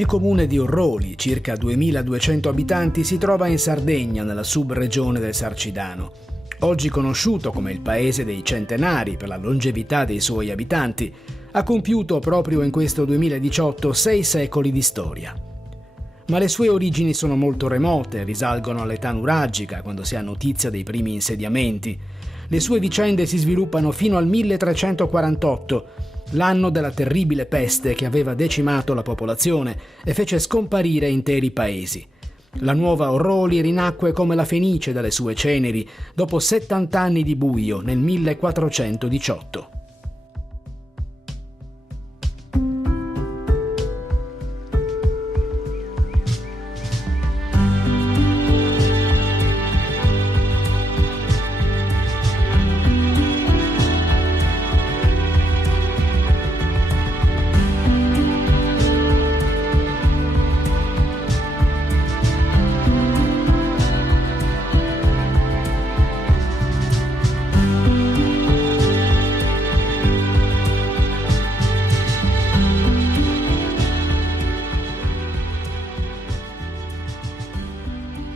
Il comune di Orroli, circa 2200 abitanti, si trova in Sardegna, nella subregione del Sarcidano. Oggi conosciuto come il paese dei centenari per la longevità dei suoi abitanti, ha compiuto proprio in questo 2018 6 secoli di storia. Ma le sue origini sono molto remote, risalgono all'età nuragica, quando si ha notizia dei primi insediamenti. Le sue vicende si sviluppano fino al 1348, l'anno della terribile peste che aveva decimato la popolazione e fece scomparire interi paesi. La nuova Orroli rinacque come la Fenice dalle sue ceneri dopo 70 anni di buio nel 1418.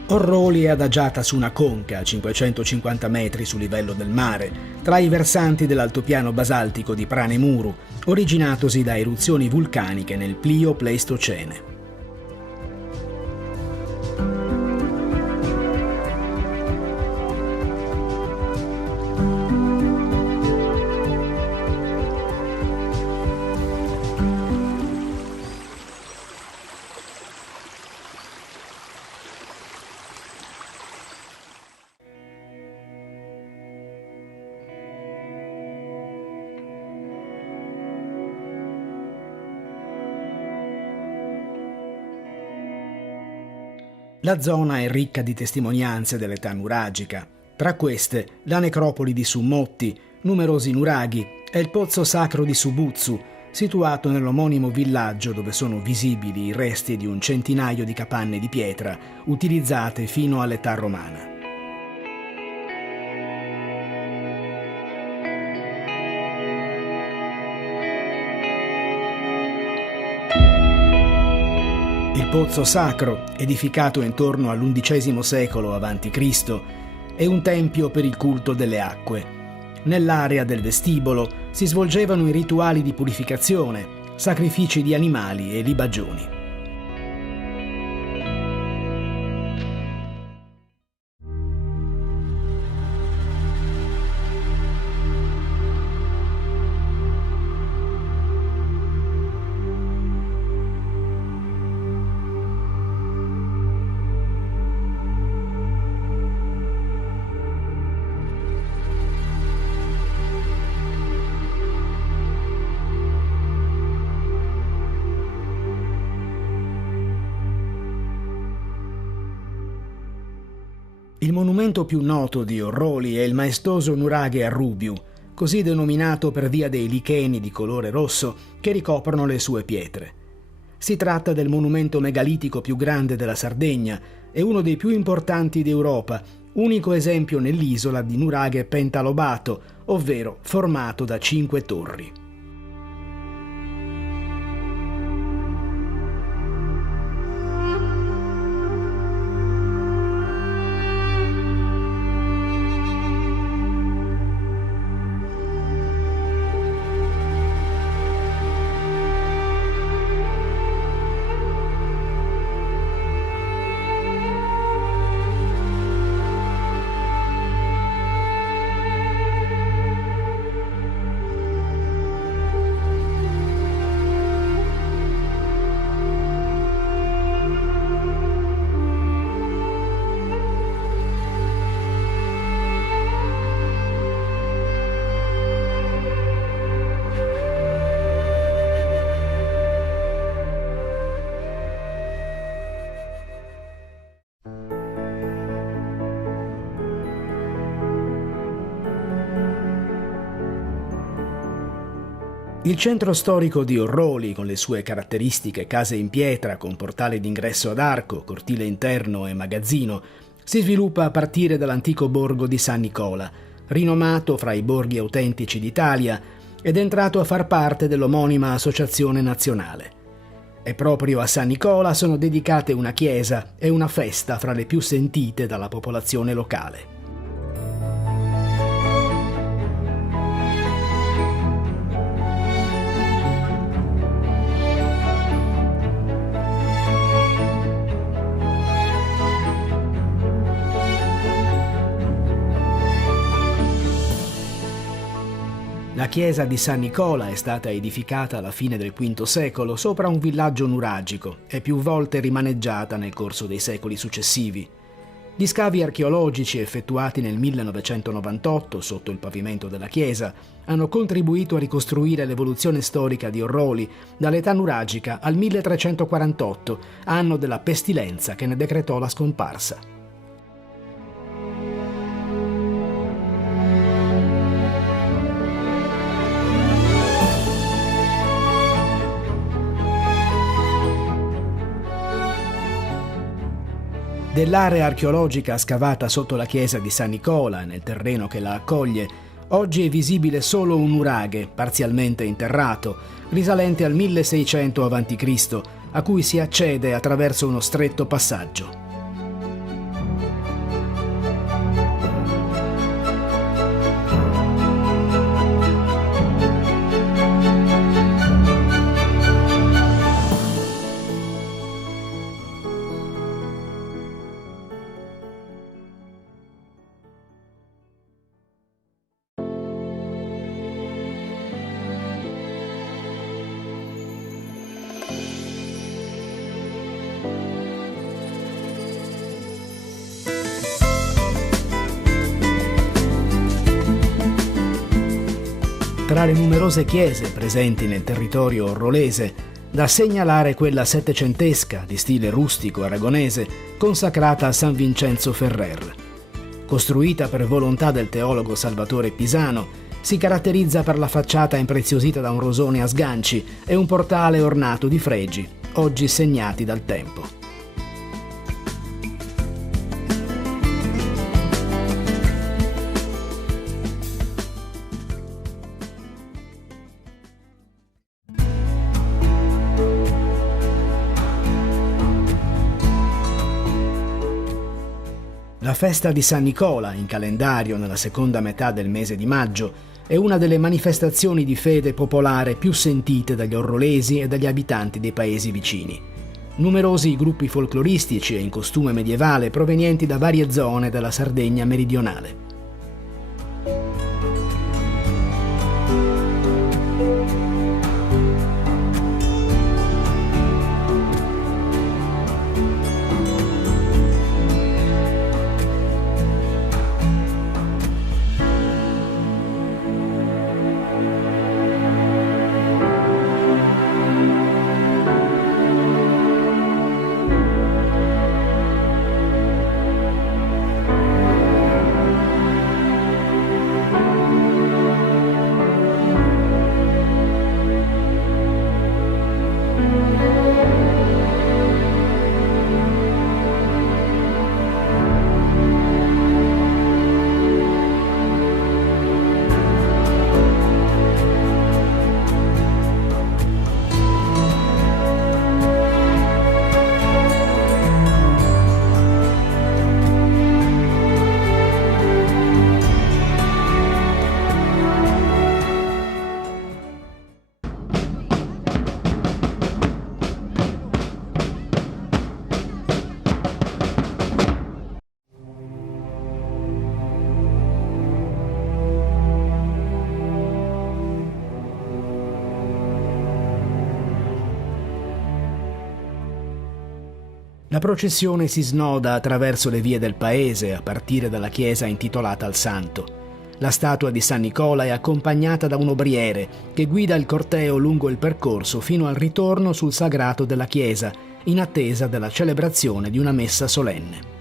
Orroli è adagiata su una conca a 550 metri sul livello del mare, tra i versanti dell'altopiano basaltico di Pranemuru, originatosi da eruzioni vulcaniche nel Plio-Pleistocene. La zona è ricca di testimonianze dell'età nuragica. Tra queste, la necropoli di Summotti, numerosi nuraghi e il pozzo sacro di Subuzzu, situato nell'omonimo villaggio dove sono visibili i resti di un centinaio di capanne di pietra utilizzate fino all'età romana. Il pozzo sacro, edificato intorno all'XI secolo a.C., è un tempio per il culto delle acque. Nell'area del vestibolo si svolgevano i rituali di purificazione, sacrifici di animali e libagioni. Il monumento più noto di Orroli è il maestoso nuraghe a Rubiu, così denominato per via dei licheni di colore rosso che ricoprono le sue pietre. Si tratta del monumento megalitico più grande della Sardegna e uno dei più importanti d'Europa, unico esempio nell'isola di nuraghe pentalobato, ovvero formato da 5 torri. Il centro storico di Orroli, con le sue caratteristiche case in pietra con portale d'ingresso ad arco, cortile interno e magazzino, si sviluppa a partire dall'antico borgo di San Nicola, rinomato fra i borghi autentici d'Italia ed entrato a far parte dell'omonima associazione nazionale. E proprio a San Nicola sono dedicate una chiesa e una festa fra le più sentite dalla popolazione locale. La chiesa di San Nicola è stata edificata alla fine del V secolo sopra un villaggio nuragico e più volte rimaneggiata nel corso dei secoli successivi. Gli scavi archeologici effettuati nel 1998 sotto il pavimento della chiesa hanno contribuito a ricostruire l'evoluzione storica di Orroli dall'età nuragica al 1348, anno della pestilenza che ne decretò la scomparsa. Dell'area archeologica scavata sotto la chiesa di San Nicola e nel terreno che la accoglie, oggi è visibile solo un nuraghe parzialmente interrato, risalente al 1600 a.C., a cui si accede attraverso uno stretto passaggio. Tra le numerose chiese presenti nel territorio orrolese, da segnalare quella settecentesca di stile rustico aragonese consacrata a San Vincenzo Ferrer. Costruita per volontà del teologo Salvatore Pisano, si caratterizza per la facciata impreziosita da un rosone a sganci e un portale ornato di fregi, oggi segnati dal tempo. La festa di San Nicola, in calendario nella seconda metà del mese di maggio, è una delle manifestazioni di fede popolare più sentite dagli orrolesi e dagli abitanti dei paesi vicini. Numerosi i gruppi folcloristici e in costume medievale provenienti da varie zone della Sardegna meridionale. La processione si snoda attraverso le vie del paese, a partire dalla chiesa intitolata al santo. La statua di San Nicola è accompagnata da un obriere che guida il corteo lungo il percorso fino al ritorno sul sagrato della chiesa, in attesa della celebrazione di una messa solenne.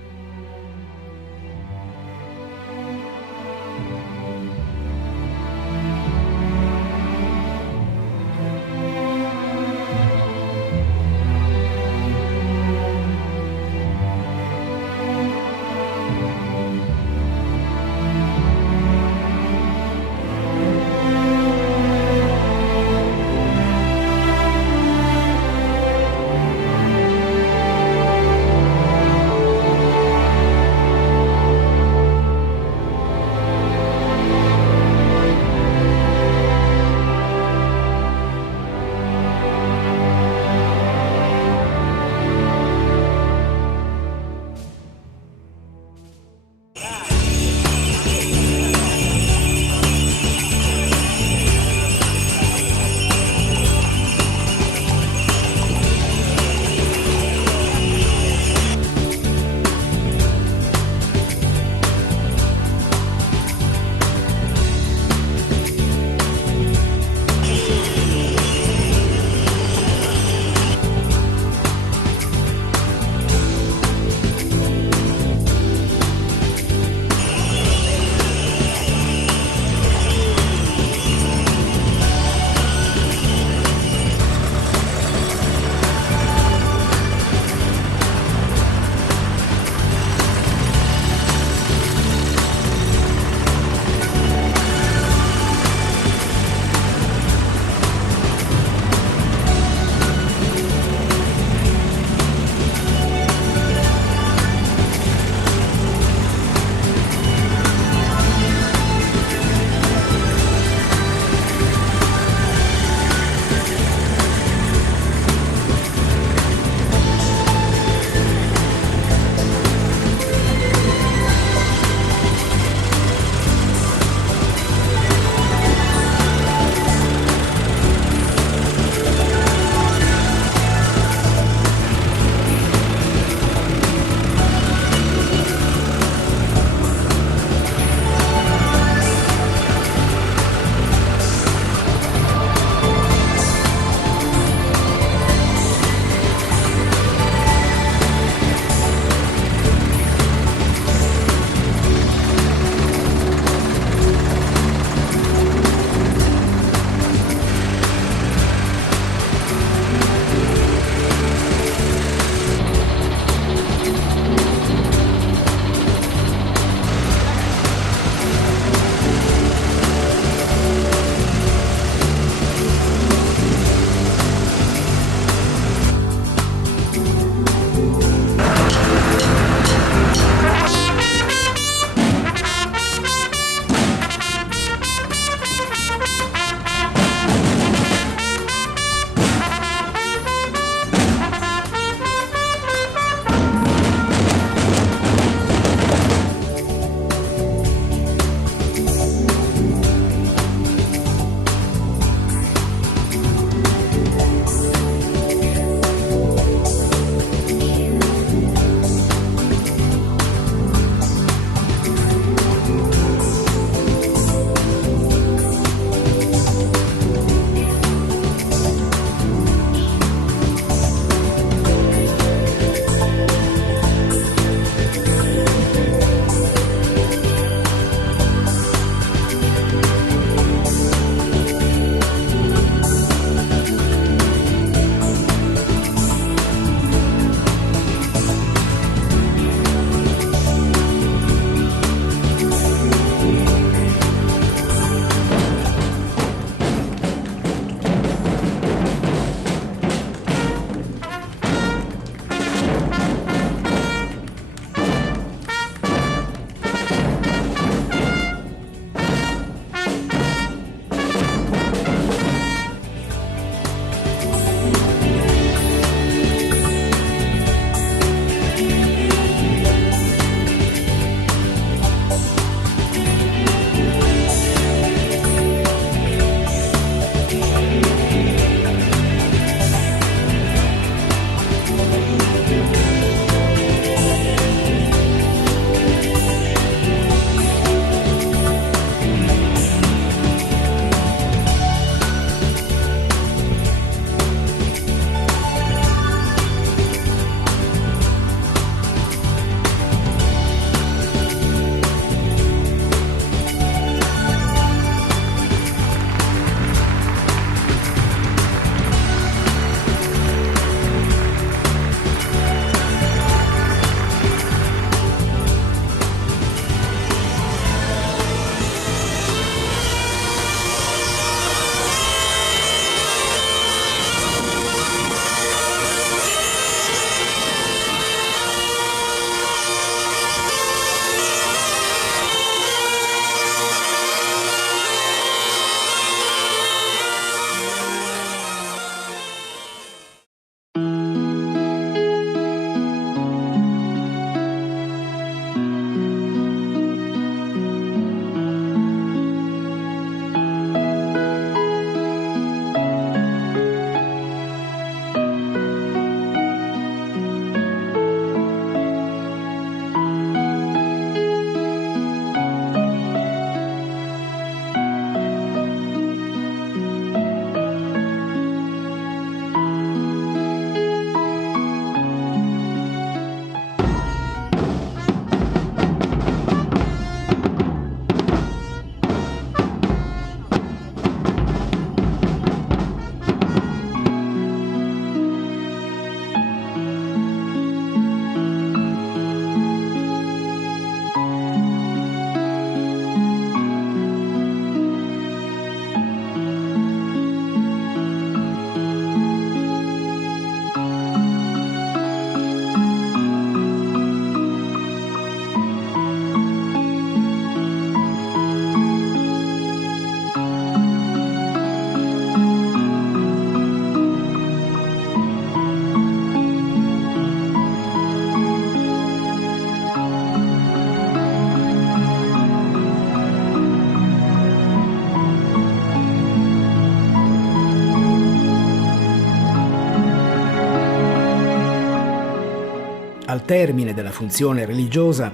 al termine della funzione religiosa,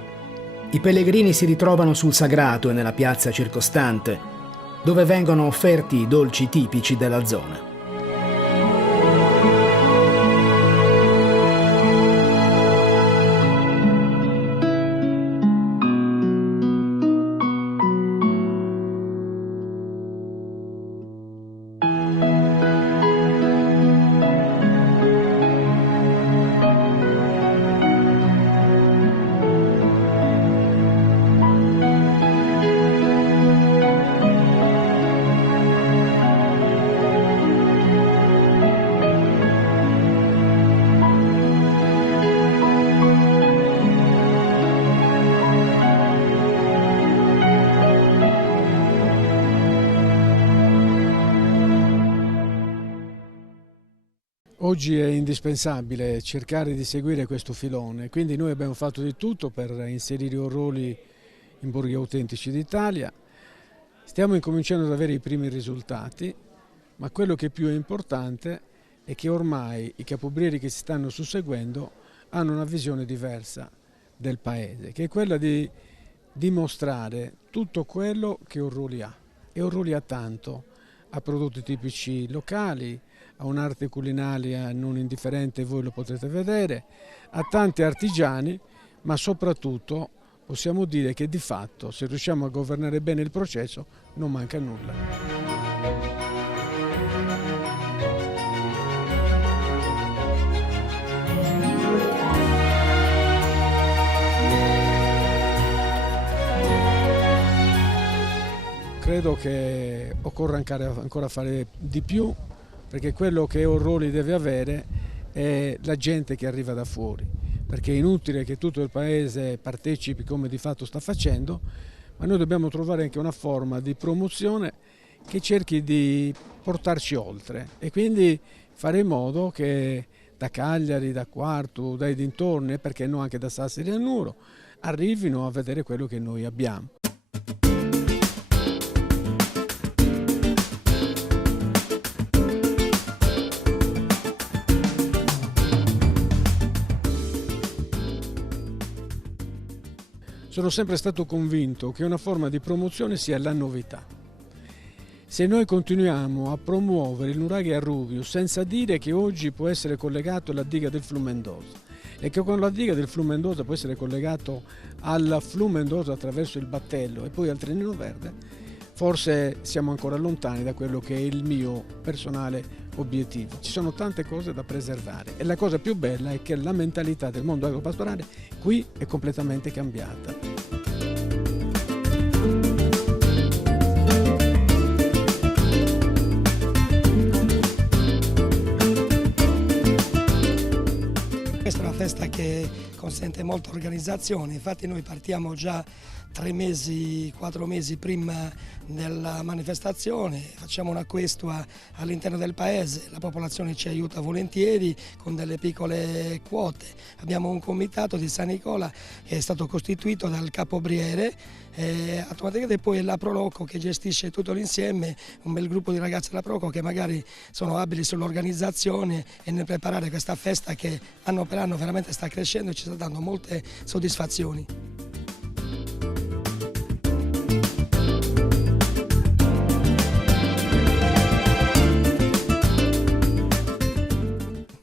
i pellegrini si ritrovano sul sagrato e nella piazza circostante, dove vengono offerti i dolci tipici della zona. Oggi è indispensabile cercare di seguire questo filone, quindi noi abbiamo fatto di tutto per inserire Orroli in borghi autentici d'Italia. Stiamo incominciando ad avere i primi risultati, ma quello che più è importante è che ormai i capobrieri che si stanno susseguendo hanno una visione diversa del paese, che è quella di dimostrare tutto quello che Orroli ha. E Orroli ha tanto, ha prodotti tipici locali, ha un'arte culinaria non indifferente, voi lo potrete vedere, ha tanti artigiani, ma soprattutto possiamo dire che di fatto, se riusciamo a governare bene il processo, non manca nulla. Credo che occorra ancora fare di più, perché quello che Orroli deve avere è la gente che arriva da fuori, perché è inutile che tutto il paese partecipi come di fatto sta facendo, ma noi dobbiamo trovare anche una forma di promozione che cerchi di portarci oltre e quindi fare in modo che da Cagliari, da Quartu, dai dintorni e perché no anche da Sassari e Nuoro arrivino a vedere quello che noi abbiamo. Sono sempre stato convinto che una forma di promozione sia la novità. Se noi continuiamo a promuovere il nuraghe a Rubius senza dire che oggi può essere collegato alla diga del Flumendosa e che con la diga del Flumendosa può essere collegato al Flumendosa attraverso il battello e poi al Trenino Verde, forse siamo ancora lontani da quello che è il mio personale obiettivo. Ci sono tante cose da preservare e la cosa più bella è che la mentalità del mondo agropastorale qui è completamente cambiata. Questa è una festa che consente molta organizzazione, infatti noi partiamo già 3 mesi, 4 mesi prima della manifestazione, facciamo una questua all'interno del paese, la popolazione ci aiuta volentieri con delle piccole quote. Abbiamo un comitato di San Nicola che è stato costituito dal capobriere, automaticamente poi è la Proloco che gestisce tutto l'insieme, un bel gruppo di ragazzi della Proloco che magari sono abili sull'organizzazione e nel preparare questa festa che anno per anno veramente sta crescendo e ci sta dando molte soddisfazioni.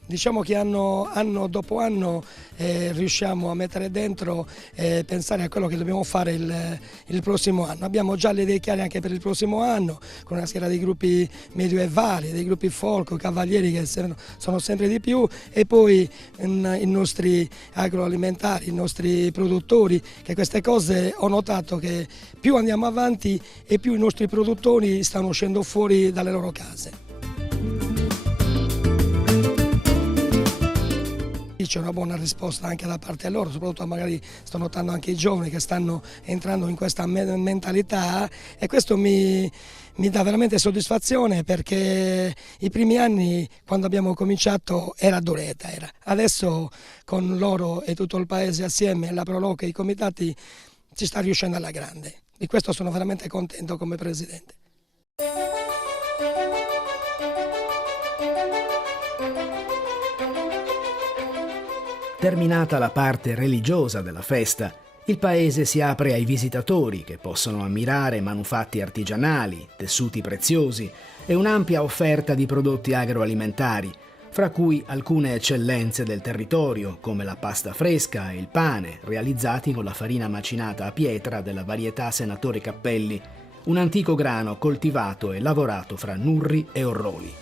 Diciamo che anno dopo anno riusciamo a mettere dentro e pensare a quello che dobbiamo fare il prossimo anno. Abbiamo già le idee chiare anche per il prossimo anno, con una schiera di gruppi medioevali, dei gruppi folk, cavalieri che sono sempre di più e poi i nostri agroalimentari, i nostri produttori, che queste cose ho notato che più andiamo avanti e più i nostri produttori stanno uscendo fuori dalle loro case. C'è una buona risposta anche da parte loro, soprattutto magari sto notando anche i giovani che stanno entrando in questa mentalità e questo mi dà veramente soddisfazione perché i primi anni quando abbiamo cominciato era duretta, adesso con loro e tutto il paese assieme, la Proloco e i comitati ci sta riuscendo alla grande. Di questo sono veramente contento come presidente. Terminata la parte religiosa della festa, il paese si apre ai visitatori che possono ammirare manufatti artigianali, tessuti preziosi e un'ampia offerta di prodotti agroalimentari, fra cui alcune eccellenze del territorio come la pasta fresca e il pane realizzati con la farina macinata a pietra della varietà Senatore Cappelli, un antico grano coltivato e lavorato fra Nurri e Orroli.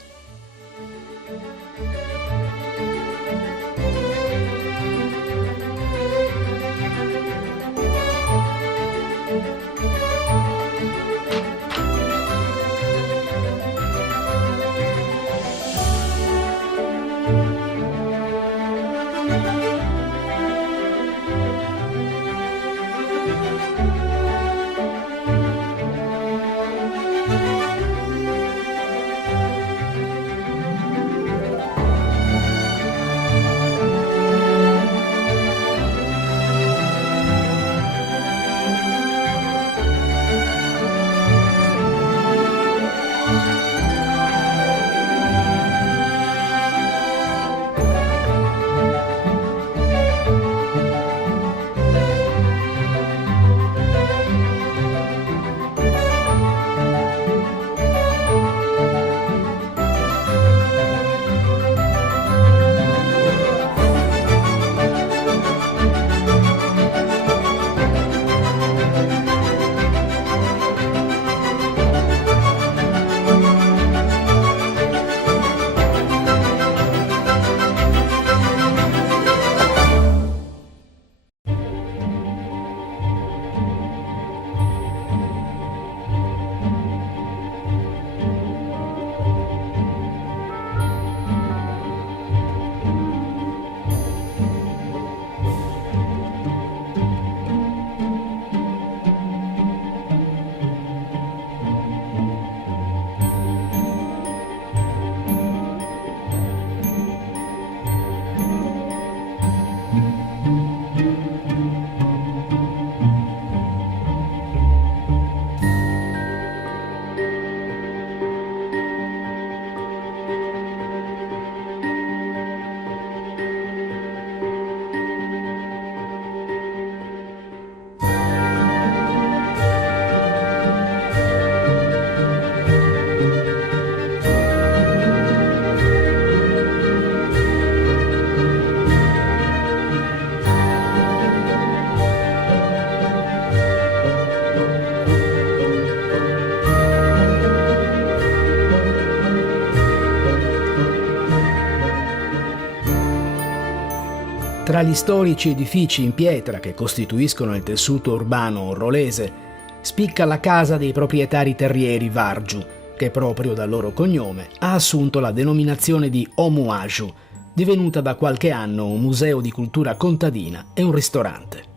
Tra gli storici edifici in pietra che costituiscono il tessuto urbano orrolese, spicca la casa dei proprietari terrieri Vargiu, che proprio dal loro cognome ha assunto la denominazione di Omuaju, divenuta da qualche anno un museo di cultura contadina e un ristorante.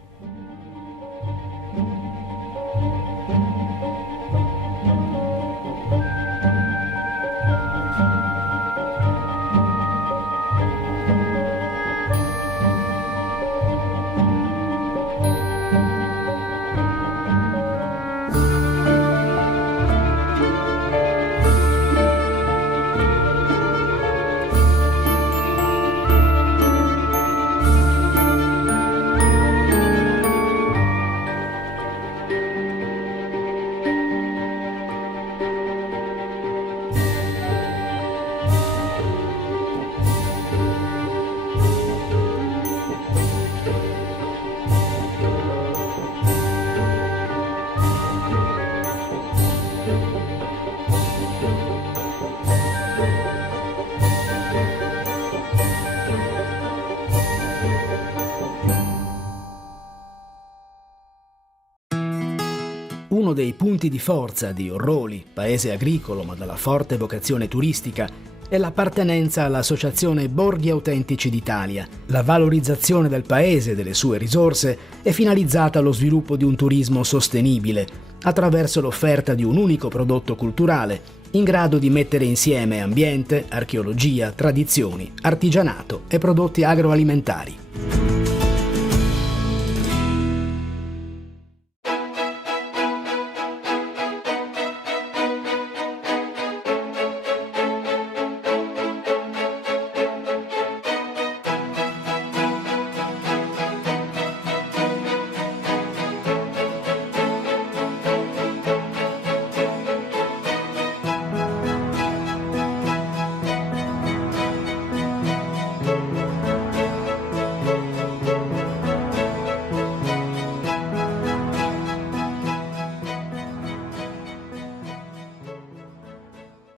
Uno dei punti di forza di Orroli, paese agricolo ma dalla forte vocazione turistica, è l'appartenenza all'associazione Borghi Autentici d'Italia. La valorizzazione del paese e delle sue risorse è finalizzata allo sviluppo di un turismo sostenibile, attraverso l'offerta di un unico prodotto culturale, in grado di mettere insieme ambiente, archeologia, tradizioni, artigianato e prodotti agroalimentari.